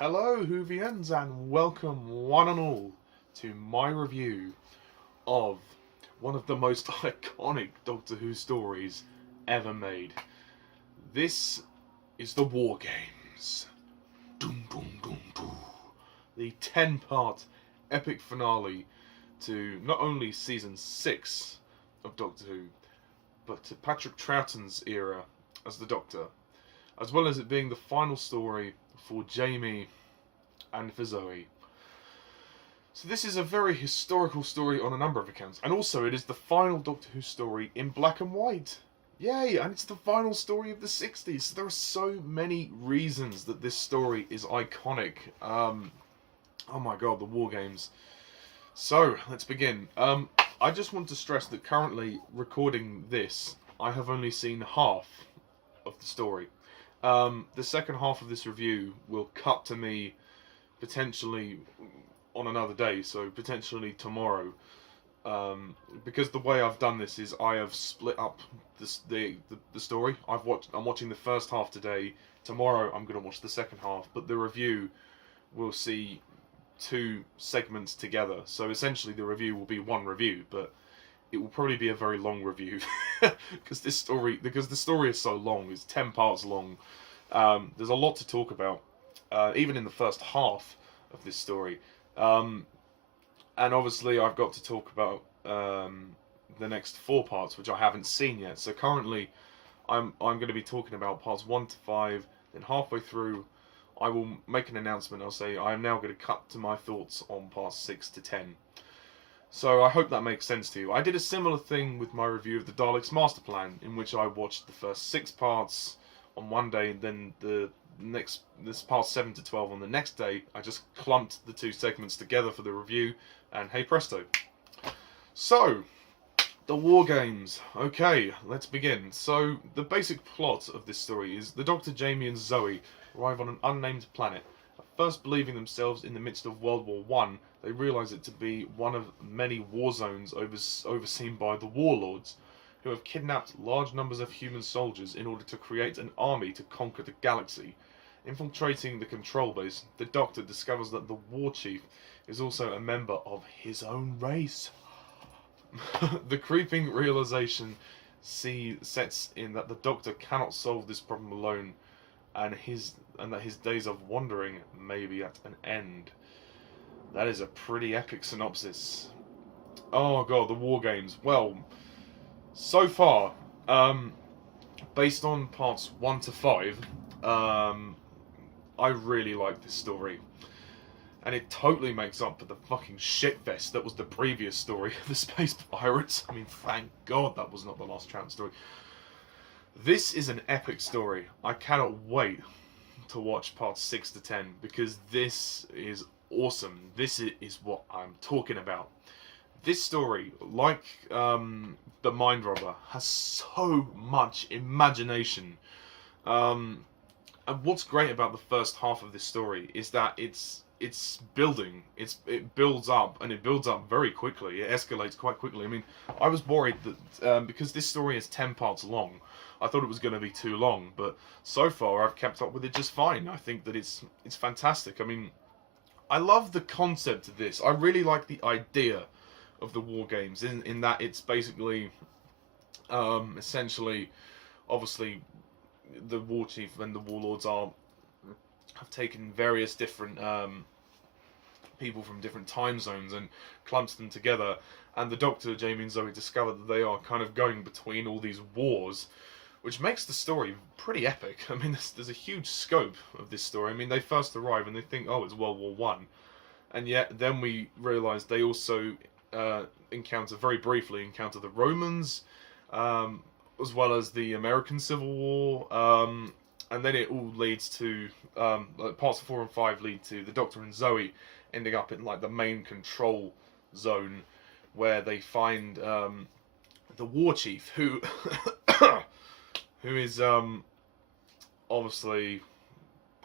Hello, Whovians, and welcome one and all to my review of one of the most iconic Doctor Who stories ever made. This is the War Games. Dum, dum, dum, dum. The 10-part epic finale to not only season 6 of Doctor Who, but to Patrick Troughton's era as the Doctor, as well as it being the final story for Jamie and for Zoe. So this is a very historical story on a number of accounts, and also it is the final Doctor Who story in black and white. Yay! And it's the final story of the 60s. So there are so many reasons that this story is iconic. Oh my god, the War Games. So, let's begin. I just want to stress that currently recording this, I have only seen half of the story. The second half of this review will cut to me potentially on another day, so potentially tomorrow. Because the way I've done this is I have split up the story. I'm watching the first half today. Tomorrow I'm going to watch the second half, but the review will see two segments together. So essentially the review will be one review, but it will probably be a very long review because the story is so long. It's 10 parts long. There's a lot to talk about, even in the first half of this story. And obviously I've got to talk about the next 4 parts, which I haven't seen yet. So currently I'm going to be talking about parts 1 to 5. Then halfway through I will make an announcement. I'll say I am now going to cut to my thoughts on parts 6 to 10. So I hope that makes sense to you. I did a similar thing with my review of the Daleks Master Plan, in which I watched the first 6 parts on one day, and then this parts 7 to 12 on the next day. I just clumped the 2 segments together for the review, and hey presto. So, the War Games. Okay, let's begin. So, the basic plot of this story is the Doctor, Jamie and Zoe arrive on an unnamed planet. At first believing themselves in the midst of World War I, they realise it to be one of many war zones overseen by the warlords, who have kidnapped large numbers of human soldiers in order to create an army to conquer the galaxy. Infiltrating the control base, the Doctor discovers that the war chief is also a member of his own race. The creeping realization sets in that the Doctor cannot solve this problem alone, and that his days of wandering may be at an end. That is a pretty epic synopsis. Oh god, the War Games. Well, so far, based on parts 1 to 5, I really like this story. And it totally makes up for the fucking shitfest that was the previous story, The Space Pirates. I mean, thank god that was not the last Troughton story. This is an epic story. I cannot wait to watch parts 6 to 10, because this is awesome. This is what I'm talking about. This story, like The Mind Robber, has so much imagination. And what's great about the first half of this story is that it's building. It builds up, and it builds up very quickly. It escalates quite quickly. I mean, I was worried that because this story is 10 parts long, I thought it was going to be too long. But so far, I've kept up with it just fine. I think that it's fantastic. I mean, I love the concept of this. I really like the idea of the War Games in that it's basically, essentially, obviously, the war chief and the warlords have taken various different people from different time zones and clumped them together, and the Doctor, Jamie and Zoe discover that they are kind of going between all these wars, which makes the story pretty epic. I mean, there's a huge scope of this story. I mean, they first arrive and they think, oh, it's World War One, and yet then we realise they also very briefly encounter the Romans, as well as the American Civil War, and then it all leads to parts 4 and 5 lead to the Doctor and Zoe ending up in like the main control zone, where they find the War Chief, who who is obviously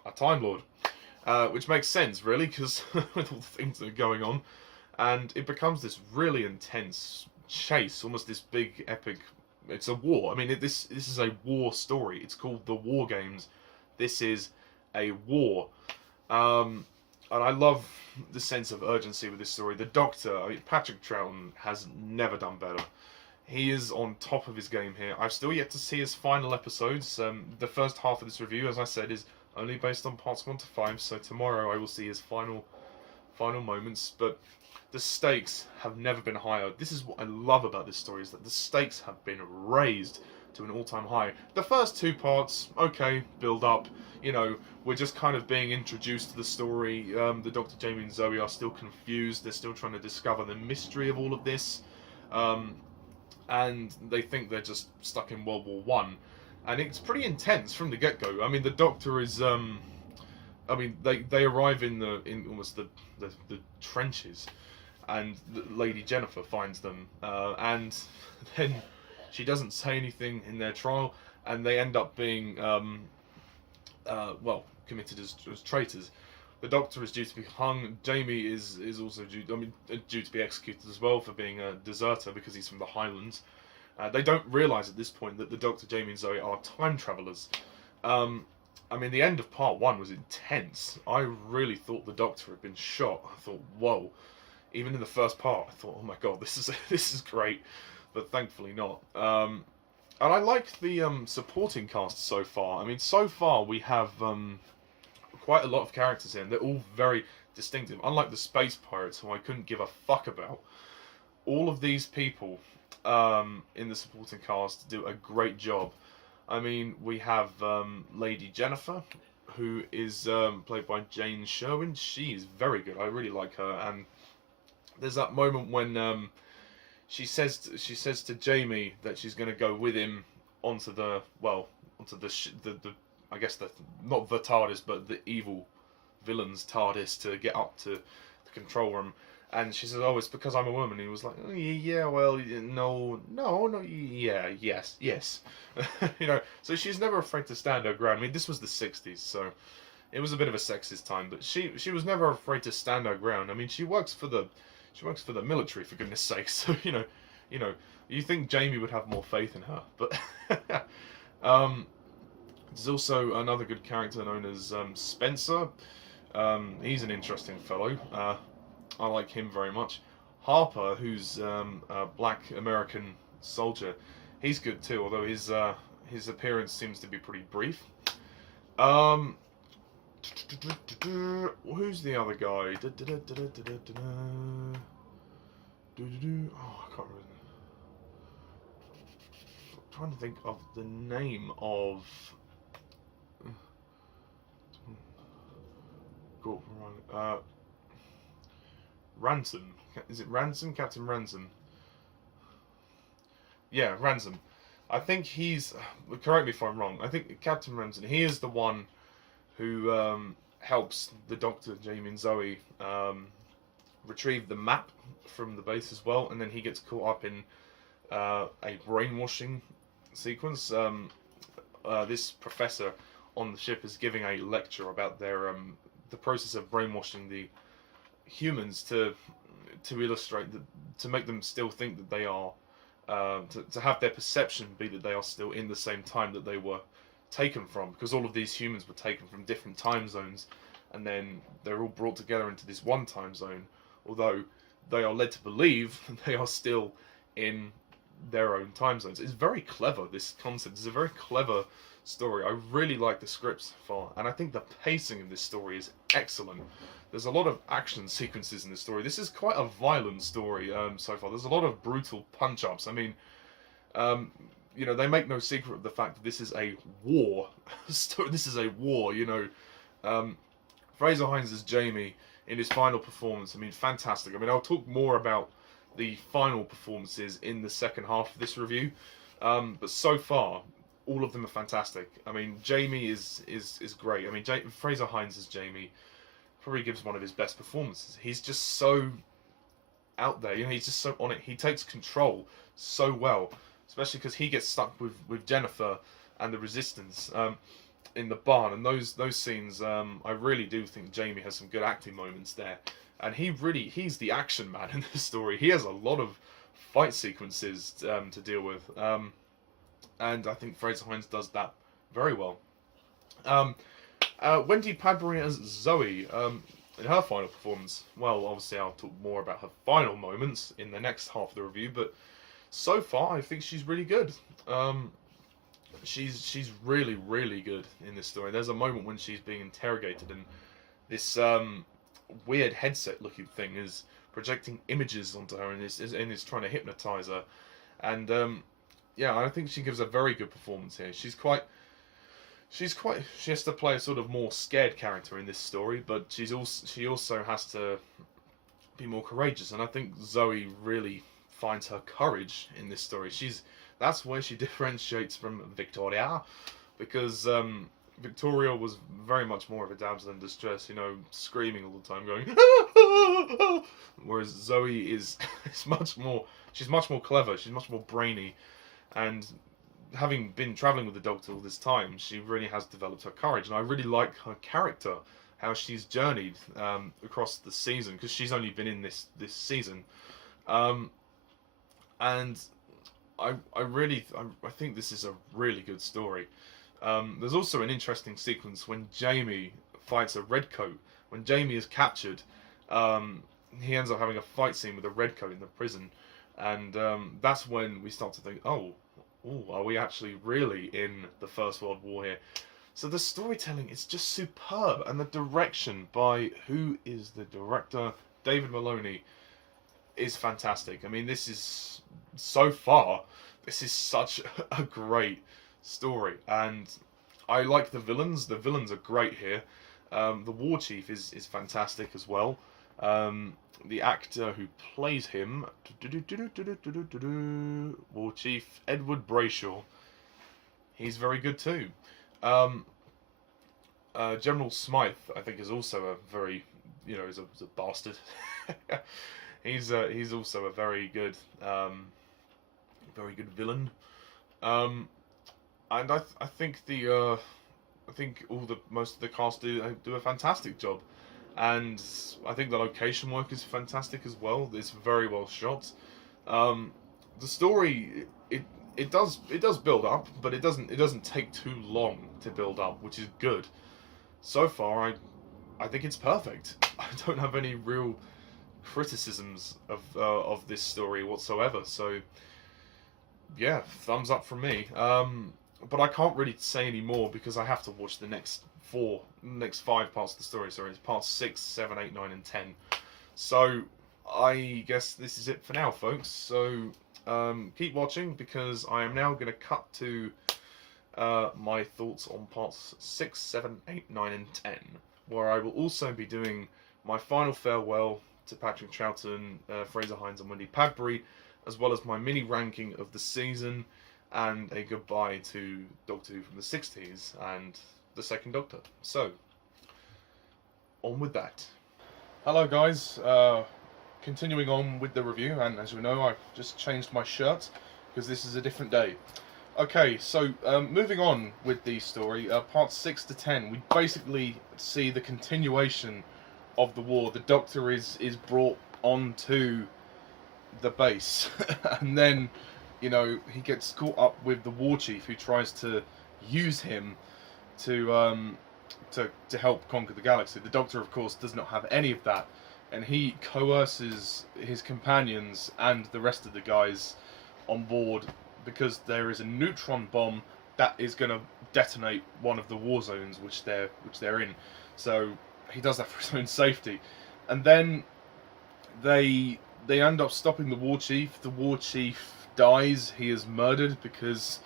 a Time Lord, which makes sense really, because with all the things that are going on, and it becomes this really intense chase, almost this big epic. It's a war. I mean, this is a war story. It's called the War Games. This is a war, and I love the sense of urgency with this story. The Doctor, I mean, Patrick Troughton, has never done better. He is on top of his game here. I've still yet to see his final episodes. The first half of this review, as I said, is only based on parts 1 to 5. So tomorrow I will see his final moments. But the stakes have never been higher. This is what I love about this story, is that the stakes have been raised to an all-time high. The first 2 parts, okay, build up. You know, we're just kind of being introduced to the story. The Dr. Jamie and Zoe are still confused. They're still trying to discover the mystery of all of this. And they think they're just stuck in World War One, and it's pretty intense from the get-go. I mean, the Doctor is, I mean, they arrive in almost the trenches, and Lady Jennifer finds them, and then she doesn't say anything in their trial, and they end up being, well, committed as traitors. The Doctor is due to be hung. Jamie is also due to be executed as well for being a deserter, because he's from the Highlands. They don't realise at this point that the Doctor, Jamie and Zoe are time travellers. I mean, the end of part 1 was intense. I really thought the Doctor had been shot. I thought, whoa. Even in the first part, I thought, oh my god, this is great. But thankfully not. And I like the supporting cast so far. I mean, so far we have quite a lot of characters here, and they're all very distinctive. Unlike the Space Pirates, who I couldn't give a fuck about, all of these people in the supporting cast do a great job. I mean, we have Lady Jennifer, who is played by Jane Sherwin. She is very good. I really like her. And there's that moment when she says to Jamie that she's going to go with him onto the I guess not the TARDIS, but the evil villain's TARDIS, to get up to the control room. And she says, "Oh, it's because I'm a woman." And he was like, "Oh, yeah, well, no, yeah, yes." You know, so she's never afraid to stand her ground. I mean, this was the 60s, so it was a bit of a sexist time, but she was never afraid to stand her ground. I mean, she works for the military, for goodness sake. So you know, you think Jamie would have more faith in her, but there's also another good character known as Spencer. He's an interesting fellow. I like him very much. Harper, who's a black American soldier, he's good too, although his appearance seems to be pretty brief. Who's the other guy? Oh, I can't remember. I'm trying to think of the name of... Ransom. Is it Ransom? Captain Ransom. Yeah, Ransom. I think he's... correct me if I'm wrong. I think Captain Ransom, he is the one who helps the Doctor, Jamie and Zoe retrieve the map from the base as well, and then he gets caught up in a brainwashing sequence. This professor on the ship is giving a lecture about their the process of brainwashing the humans to illustrate to make them still think that they are to have their perception be that they are still in the same time that they were taken from, because all of these humans were taken from different time zones, and then they're all brought together into this one time zone, although they are led to believe they are still in their own time zones. It's very clever, this concept. It's a very clever story. I really like the script so far, and I think the pacing of this story is excellent. There's a lot of action sequences in this story. This is quite a violent story so far. There's a lot of brutal punch-ups. I mean, you know, they make no secret of the fact that this is a war. This is a war, you know. Frazer Hines as Jamie in his final performance, I mean, fantastic. I mean, I'll talk more about the final performances in the second half of this review. But so far, all of them are fantastic. I mean, Jamie is great. I mean, Frazer Hines as Jamie probably gives one of his best performances. He's just so out there. You know, he's just so on it. He takes control so well, especially because he gets stuck with Jennifer and the Resistance in the barn, and those scenes. I really do think Jamie has some good acting moments there, and he's the action man in this story. He has a lot of fight sequences to deal with, and I think Frazer Hines does that very well. Wendy, Padbury as Zoe, in her final performance, well, obviously I'll talk more about her final moments in the next half of the review, but so far I think she's really good. She's really, really good in this story. There's a moment when she's being interrogated and this weird headset-looking thing is projecting images onto her and is trying to hypnotize her. And yeah, I think she gives a very good performance here. She has to play a sort of more scared character in this story, but she also has to be more courageous. And I think Zoe really finds her courage in this story. That's where she differentiates from Victoria, because Victoria was very much more of a damsel in distress, you know, screaming all the time, going, whereas Zoe is much more clever, she's much more brainy, and having been travelling with the Doctor all this time, she really has developed her courage, and I really like her character, how she's journeyed across the season, because she's only been in this season, and I think this is a really good story. There's also an interesting sequence when Jamie fights a redcoat. When Jamie is captured, he ends up having a fight scene with a redcoat in the prison, and that's when we start to think, oh, are we actually really in the First World War here? So the storytelling is just superb, and the direction by who is the director, David Maloney, is fantastic. I mean, so far, this is such a great story, and I like the villains. The villains are great here. The War Chief is fantastic as well. The actor who plays him, War Chief Edward Brayshaw, he's very good too. General Smythe, I think, is also a very, is a bastard. He's also a very good villain. And I think most of the cast do a fantastic job, and I think the location work is fantastic as well. It's very well shot. The story it does build up, but it doesn't take too long to build up, which is good. So far, I think it's perfect. I don't have any real criticisms of this story whatsoever. So yeah, thumbs up from me. But I can't really say any more because I have to watch the next 5 parts of the story. Sorry, it's parts 6, 7, 8, 9, and 10. So I guess this is it for now, folks. So keep watching, because I am now going to cut to my thoughts on parts 6, 7, 8, 9, and 10, where I will also be doing my final farewell to Patrick Troughton, Frazer Hines, and Wendy Padbury, as well as my mini ranking of the season, and a goodbye to Doctor Who from the 60s and the Second Doctor. So, on with that. Hello guys, continuing on with the review, and as you know, I've just changed my shirt because this is a different day. Okay, so moving on with the story, parts 6 to 10, we basically see the continuation of the war. The Doctor is brought onto the base, and then, he gets caught up with the War Chief, who tries to use him to help conquer the galaxy. The Doctor, of course, does not have any of that, and he coerces his companions and the rest of the guys on board, because there is a neutron bomb that is going to detonate one of the war zones which they're in. So he does that for his own safety, and then they end up stopping the War Chief. The War Chief dies. He is murdered because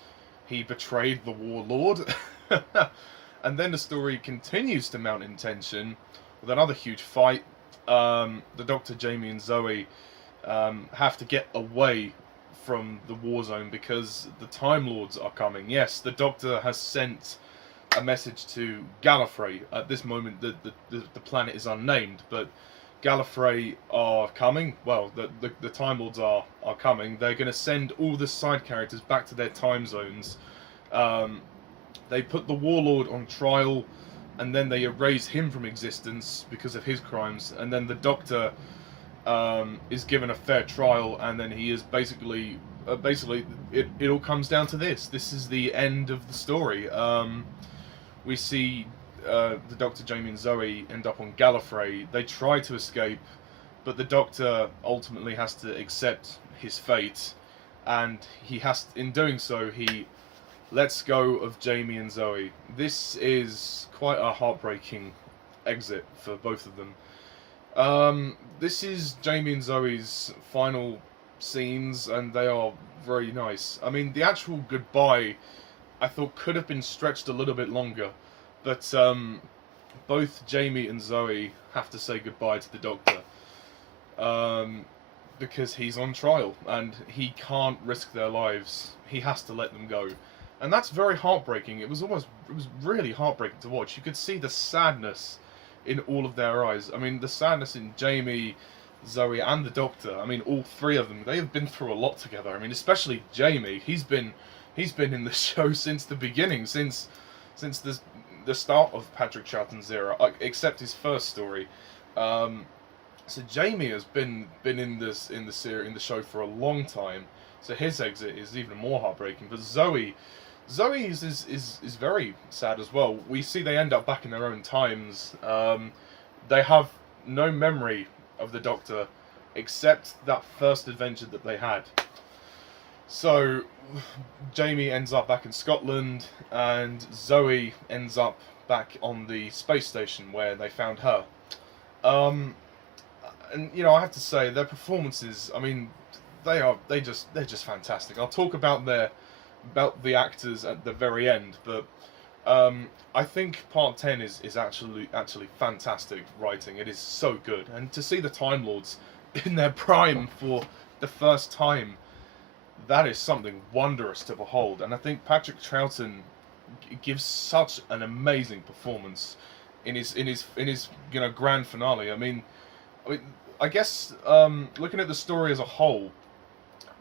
he betrayed the Warlord. And then the story continues to mount in tension with another huge fight. The Doctor, Jamie, and Zoe have to get away from the war zone because the Time Lords are coming. Yes, the Doctor has sent a message to Gallifrey. At this moment, the planet is unnamed, but Gallifrey are coming. Well, the Time Lords are coming. They're going to send all the side characters back to their time zones. They put the Warlord on trial, and then they erase him from existence because of his crimes. And then the Doctor is given a fair trial, and then he is basically it all comes down to this. This is the end of the story. We see the Doctor, Jamie and Zoe end up on Gallifrey. They try to escape, but the Doctor ultimately has to accept his fate, and in doing so, he lets go of Jamie and Zoe. This is quite a heartbreaking exit for both of them. This is Jamie and Zoe's final scenes, and they are very nice. I mean, the actual goodbye, I thought, could have been stretched a little bit longer, but both Jamie and Zoe have to say goodbye to the Doctor because he's on trial and he can't risk their lives. He has to let them go, and that's very heartbreaking. It was really heartbreaking to watch. You could see the sadness in all of their eyes. I mean, the sadness in Jamie, Zoe, and the Doctor. I mean, all three of them. They have been through a lot together. I mean, especially Jamie. He's been in the show since the beginning, since the start of Patrick Troughton's era, except his first story. So Jamie has been in the show for a long time. So his exit is even more heartbreaking. But Zoe is very sad as well. We see they end up back in their own times. They have no memory of the Doctor except that first adventure that they had. So Jamie ends up back in Scotland, and Zoe ends up back on the space station where they found her. And you know, I have to say, their performances, I mean, they're just fantastic. I'll talk about the actors at the very end, but I think Part 10 is actually fantastic writing. It is so good, and to see the Time Lords in their prime for the first time, that is something wondrous to behold. And I think Patrick Troughton gives such an amazing performance in his grand finale. I mean, I guess looking at the story as a whole,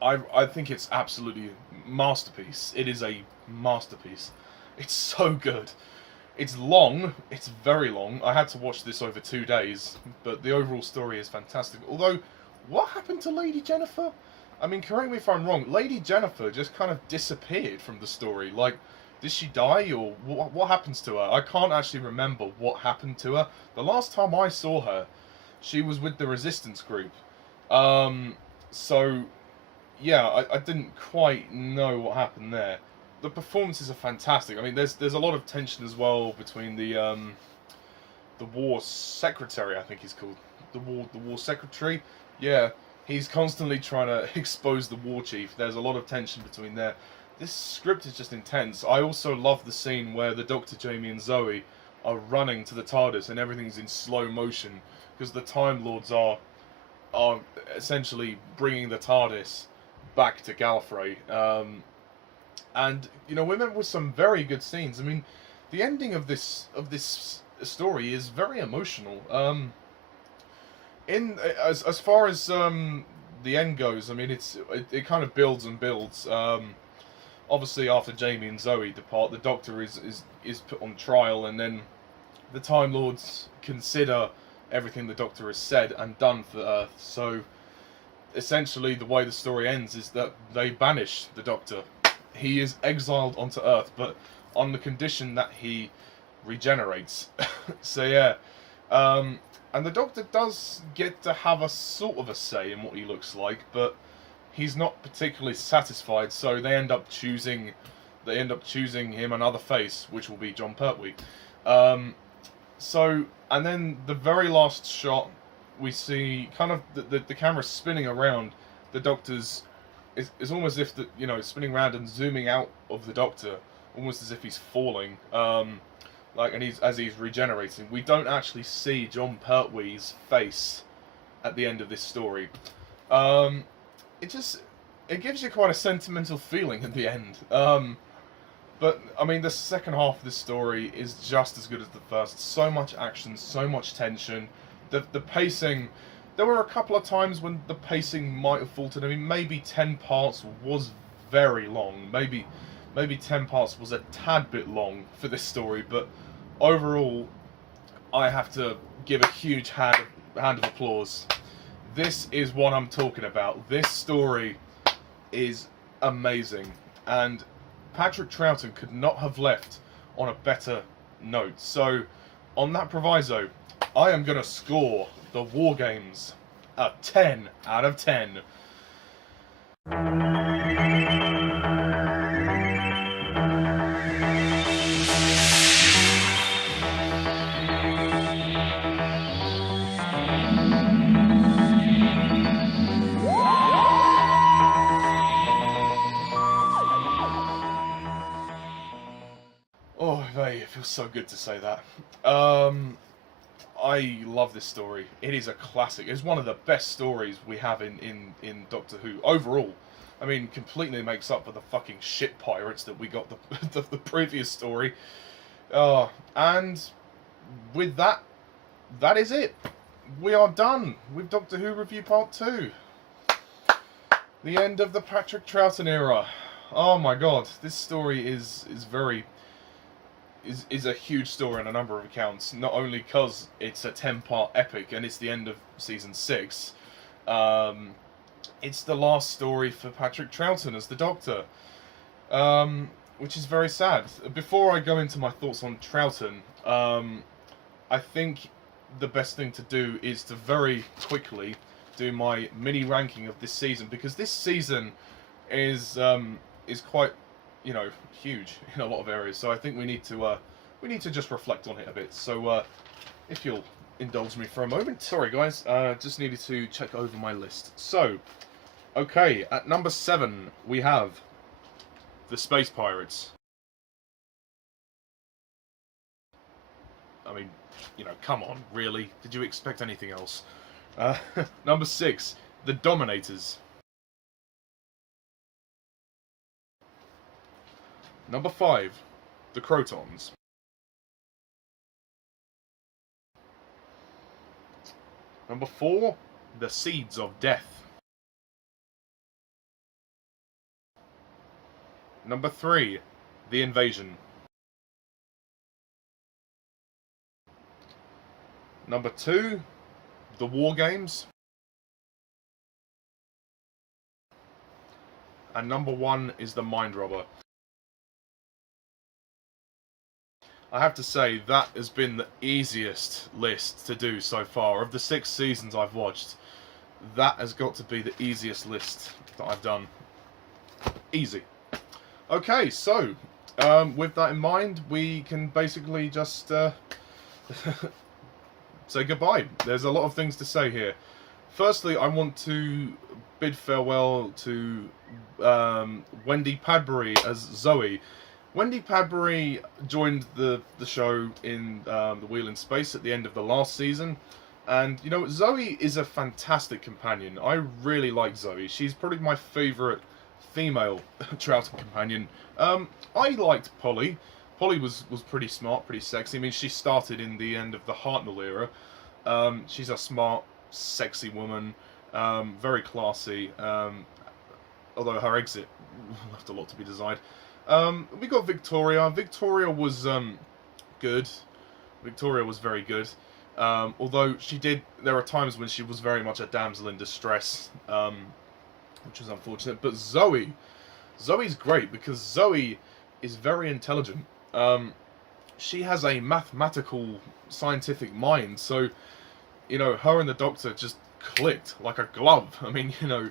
I think it's absolutely masterpiece. It is a masterpiece. It's so good. It's long. It's very long. I had to watch this over 2 days, but the overall story is fantastic. Although, what happened to Lady Jennifer? I mean, correct me if I'm wrong. Lady Jennifer just kind of disappeared from the story. Like, did she die, or what happens to her? I can't actually remember what happened to her. The last time I saw her, she was with the Resistance group. So, yeah, I didn't quite know what happened there. The performances are fantastic. I mean, there's a lot of tension as well between the war secretary, I think he's called. The war secretary. Yeah, he's constantly trying to expose the war chief. There's a lot of tension between there. This script is just intense. I also love the scene where the Doctor, Jamie, and Zoe are running to the TARDIS and everything's in slow motion because the Time Lords are essentially bringing the TARDIS back to Gallifrey. And you know, we met with some very good scenes. I mean, the ending of this story is very emotional. As far as the end goes, I mean, it kind of builds and builds. Obviously, after Jamie and Zoe depart, the Doctor is put on trial, and then the Time Lords consider everything the Doctor has said and done for Earth. So, essentially, the way the story ends is that they banish the Doctor. He is exiled onto Earth, but on the condition that he regenerates. So yeah, and the Doctor does get to have a sort of a say in what he looks like, but he's not particularly satisfied. So they end up choosing him another face, which will be Jon Pertwee. So, and then the very last shot, we see kind of the camera spinning around the Doctor's. It's almost as if spinning around and zooming out of the Doctor, almost as if he's falling. And as he's regenerating. We don't actually see Jon Pertwee's face at the end of this story. it gives you quite a sentimental feeling in the end. But I mean, the second half of this story is just as good as the first. So much action, so much tension. The pacing. There were a couple of times when the pacing might have faltered. I mean, maybe 10 parts was very long. Maybe 10 parts was a tad bit long for this story. But overall, I have to give a huge hand of applause. This is what I'm talking about. This story is amazing, and Patrick Troughton could not have left on a better note. So, on that proviso, I am going to score the War Games a 10 out of 10. Oh, it feels so good to say that. I love this story. It is a classic. It's one of the best stories we have in Doctor Who overall. I mean, completely makes up for the fucking shit pirates that we got the previous story. And with that, that is it. We are done with Doctor Who Review Part 2. The end of the Patrick Troughton era. Oh my god, this story is a huge story on a number of accounts. Not only because it's a 10-part epic and it's the end of season 6, it's the last story for Patrick Troughton as the Doctor, which is very sad. Before I go into my thoughts on Troughton, I think the best thing to do is to very quickly do my mini ranking of this season, because this season is quite, you know, huge in a lot of areas. So I think we need to just reflect on it a bit. So if you'll indulge me for a moment. Sorry guys, just needed to check over my list. So, okay, at number 7 we have the Space Pirates. I mean, you know, come on, really? Did you expect anything else? Number 6, the Dominators. Number 5, the Crotons. Number 4, the Seeds of Death. Number 3, the Invasion. Number 2, the War Games. And number 1 is the Mind Robber. I have to say, that has been the easiest list to do so far. Of the 6 seasons I've watched, that has got to be the easiest list that I've done. Easy. Okay, so, with that in mind, we can basically just say goodbye. There's a lot of things to say here. Firstly, I want to bid farewell to Wendy Padbury as Zoe. Wendy Padbury joined the show in The Wheel in Space at the end of the last season. And, you know, Zoe is a fantastic companion. I really like Zoe. She's probably my favourite female Troughton companion. I liked Polly. Polly was pretty smart, pretty sexy. I mean, she started in the end of the Hartnell era. She's a smart, sexy woman. Very classy. Although her exit left a lot to be desired. We got Victoria. Victoria was good. Victoria was very good. Although there are times when she was very much a damsel in distress, which was unfortunate. But Zoe's great because Zoe is very intelligent. She has a mathematical, scientific mind. So, you know, her and the Doctor just clicked like a glove. I mean, you know,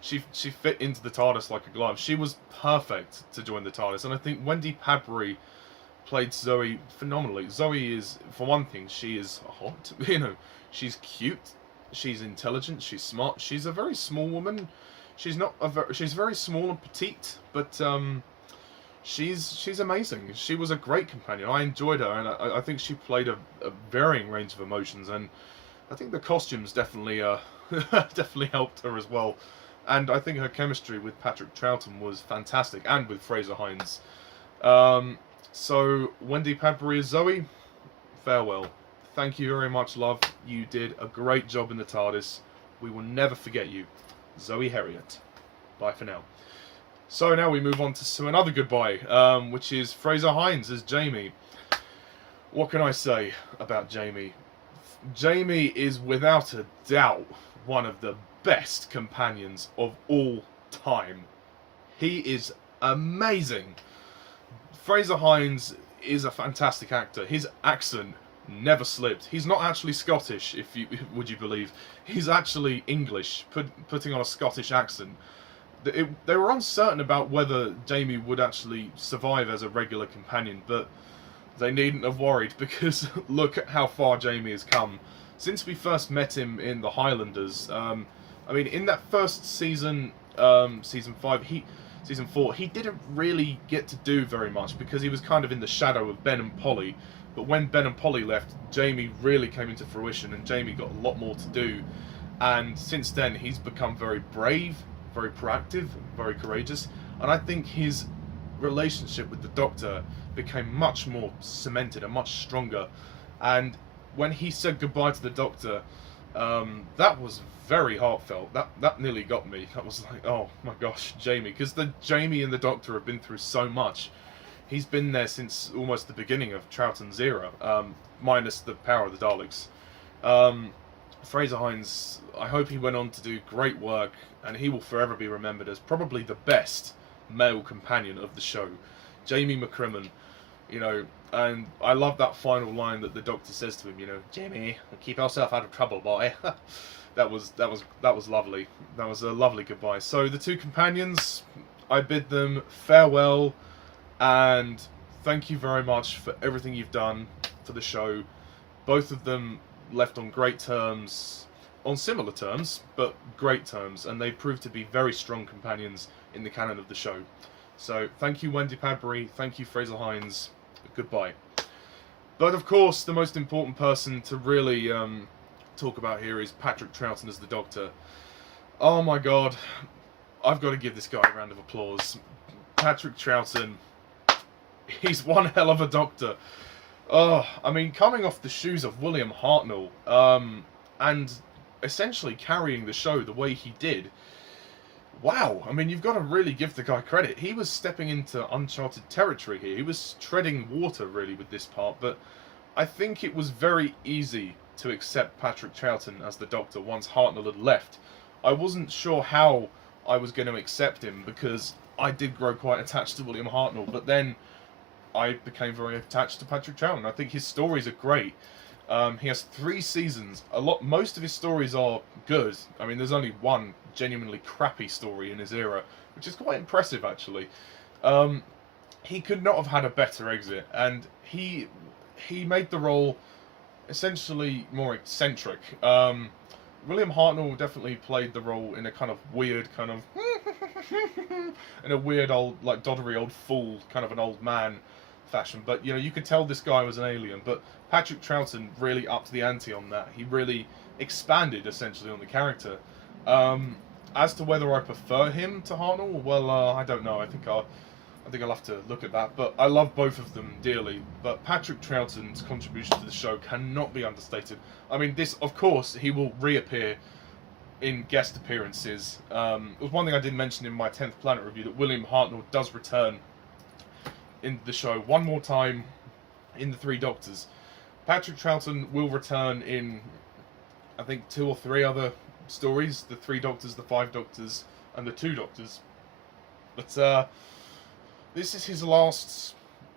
she fit into the TARDIS like a glove. She was perfect to join the TARDIS, and I think Wendy Padbury played Zoe phenomenally. Zoe is, for one thing, she is hot. You know, she's cute, she's intelligent, she's smart. She's a very small woman. She's very small and petite, but she's amazing. She was a great companion. I enjoyed her, and I think she played a varying range of emotions, and I think the costumes definitely definitely helped her as well. and I think her chemistry with Patrick Troughton was fantastic, and with Frazer Hines. So Wendy Padbury as Zoe, farewell. Thank you very much, love. You did a great job in the TARDIS. We will never forget you. Zoe Herriot. Bye for now. So now we move on to another goodbye, which is Frazer Hines as Jamie. What can I say about Jamie? Jamie is without a doubt one of the best companions of all time. He is amazing. Frazer Hines is a fantastic actor. His accent never slipped. He's not actually Scottish, would you believe? He's actually English, putting on a Scottish accent. They were uncertain about whether Jamie would actually survive as a regular companion, but they needn't have worried, because look at how far Jamie has come. Since we first met him in the Highlanders, I mean, in that first season, season 4, he didn't really get to do very much, because he was kind of in the shadow of Ben and Polly. But when Ben and Polly left, Jamie really came into fruition, and Jamie got a lot more to do. And since then, he's become very brave, very proactive, very courageous. And I think his relationship with the Doctor became much more cemented and much stronger. And when he said goodbye to the Doctor, that was very heartfelt. That nearly got me. That was like, oh my gosh, Jamie. Because the Jamie and the Doctor have been through so much. He's been there since almost the beginning of Troughton's era, minus the power of the Daleks. Frazer Hines, I hope he went on to do great work, and he will forever be remembered as probably the best male companion of the show. Jamie McCrimmon, you know, and I love that final line that the Doctor says to him, you know, Jamie, keep yourself out of trouble, boy. That was lovely. That was a lovely goodbye. So the two companions, I bid them farewell. And thank you very much for everything you've done for the show. Both of them left on great terms, on similar terms, but great terms, and they proved to be very strong companions in the canon of the show. So thank you, Wendy Padbury, thank you, Frazer Hines, goodbye. But of course, the most important person to really talk about here is Patrick Troughton as the Doctor. Oh my god, I've got to give this guy a round of applause. Patrick Troughton, he's one hell of a Doctor. Oh, I mean, coming off the shoes of William Hartnell, and essentially carrying the show the way he did. Wow, I mean, you've got to really give the guy credit. He was stepping into uncharted territory here. He was treading water, really, with this part, but I think it was very easy to accept Patrick Troughton as the Doctor once Hartnell had left. I wasn't sure how I was going to accept him, because I did grow quite attached to William Hartnell, but then I became very attached to Patrick Troughton. I think his stories are great. He has 3 seasons. Most of his stories are good. I mean, there's only one genuinely crappy story in his era, which is quite impressive, actually. He could not have had a better exit, and he made the role essentially more eccentric. William Hartnell definitely played the role in a kind of weird, kind of in a weird old, like, doddery old fool, kind of an old man fashion. But, you know, you could tell this guy was an alien. But Patrick Troughton really upped the ante on that. He really expanded, essentially, on the character. As to whether I prefer him to Hartnell, well, I don't know. I think I'll have to look at that. But I love both of them dearly. But Patrick Troughton's contribution to the show cannot be understated. I mean, of course, he will reappear in guest appearances. It was one thing I did mention in my 10th Planet review, that William Hartnell does return in the show one more time in the 3 Doctors. Patrick Troughton will return in, I think, 2 or 3 other stories: the 3 Doctors, the 5 Doctors, and the 2 Doctors. But this is his last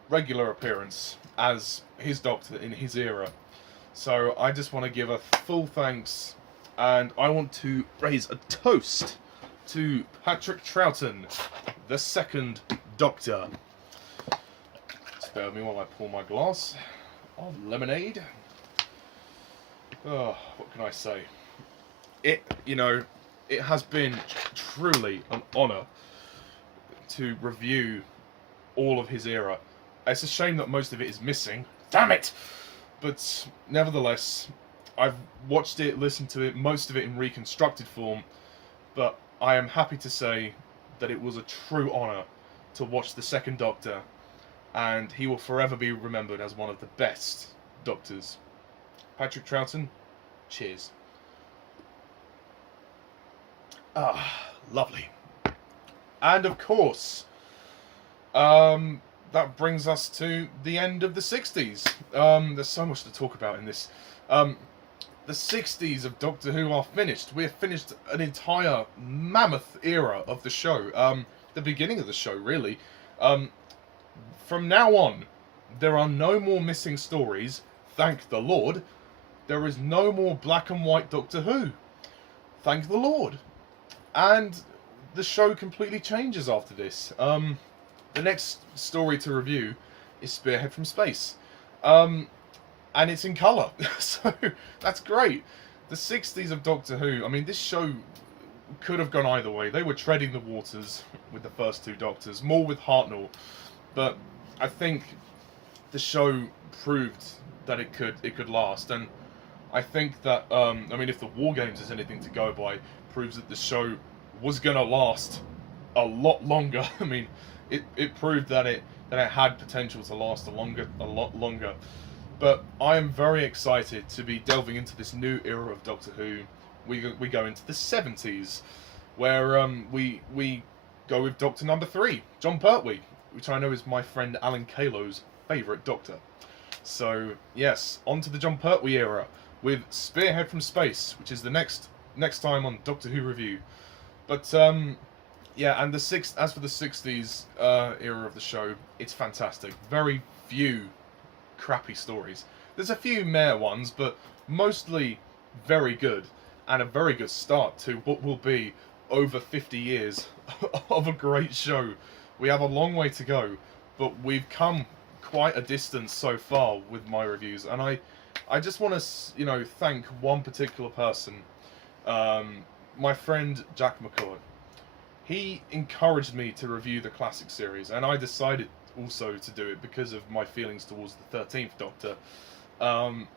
regular appearance as his Doctor in his era. So I just want to give a full thanks, and I want to raise a toast to Patrick Troughton, the 2nd Doctor. Spare with me while I pour my glass of lemonade. Oh, what can I say? It has been truly an honour to review all of his era. It's a shame that most of it is missing. Damn it! But nevertheless, I've watched it, listened to it, most of it in reconstructed form. But I am happy to say that it was a true honour to watch the second Doctor, and he will forever be remembered as one of the best Doctors. Patrick Troughton, cheers. Ah, lovely. And of course, that brings us to the end of the 60s. There's so much to talk about in this. The 60s of Doctor Who are finished. We have finished an entire mammoth era of the show. The beginning of the show, really. From now on, there are no more missing stories, thank the Lord. There is no more black and white Doctor Who, thank the Lord. And the show completely changes after this. The next story to review is Spearhead from Space. And it's in colour, so that's great. The 60s of Doctor Who, I mean, this show could have gone either way. They were treading the waters with the first two Doctors, more with Hartnell, but I think the show proved that it could last, and I think that, I mean, if the War Games is anything to go by, proves that the show was going to last a lot longer. I mean, it proved that it had potential to last a lot longer. But I am very excited to be delving into this new era of Doctor Who. We go into the 70s, where we go with Doctor number 3, Jon Pertwee, which I know is my friend Alan Kalo's favourite Doctor. So yes, on to the Jon Pertwee era with Spearhead from Space, which is the next time on Doctor Who review. But yeah, and as for the 60s era of the show, it's fantastic. Very few crappy stories. There's a few meh ones, but mostly very good, and a very good start to what will be over 50 years of a great show. We have a long way to go, but we've come quite a distance so far with my reviews, and I just want to, thank one particular person, my friend Jack McCullough. He encouraged me to review the classic series, and I decided also to do it because of my feelings towards the 13th Doctor. And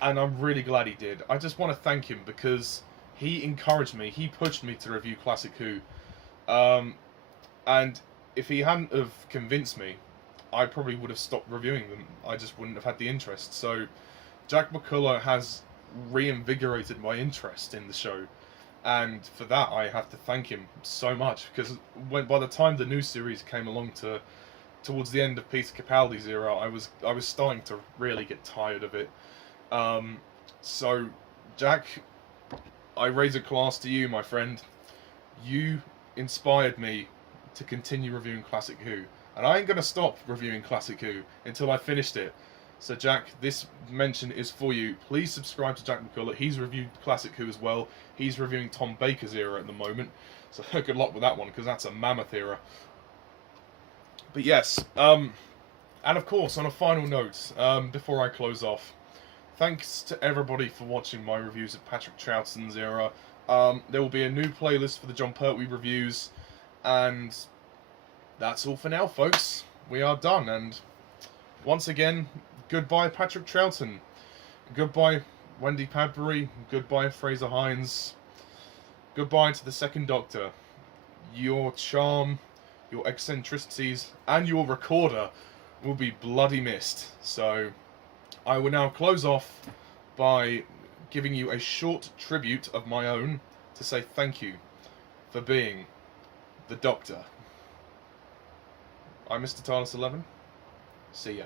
I'm really glad he did. I just want to thank him because he encouraged me, he pushed me to review Classic Who. And if he hadn't have convinced me, I probably would have stopped reviewing them. I just wouldn't have had the interest. So Jack McCullough has reinvigorated my interest in the show. And for that, I have to thank him so much, because by the time the new series came along towards the end of Peter Capaldi's era, I was starting to really get tired of it. So, Jack, I raise a glass to you, my friend. You inspired me to continue reviewing Classic Who, and I ain't gonna stop reviewing Classic Who until I finished it. So Jack, this mention is for you. Please subscribe to Jack McCullough. He's reviewed Classic Who as well. He's reviewing Tom Baker's era at the moment. So good luck with that one, because that's a mammoth era. But yes, and of course, on a final note, before I close off, thanks to everybody for watching my reviews of Patrick Troughton's era. There will be a new playlist for the Jon Pertwee reviews, and that's all for now, folks. We are done, and once again, goodbye Patrick Troughton, goodbye Wendy Padbury, goodbye Frazer Hines, goodbye to the second Doctor. Your charm, your eccentricities, and your recorder will be bloody missed. So I will now close off by giving you a short tribute of my own to say thank you for being the Doctor. I'm Mr. TARDIS 11. See ya.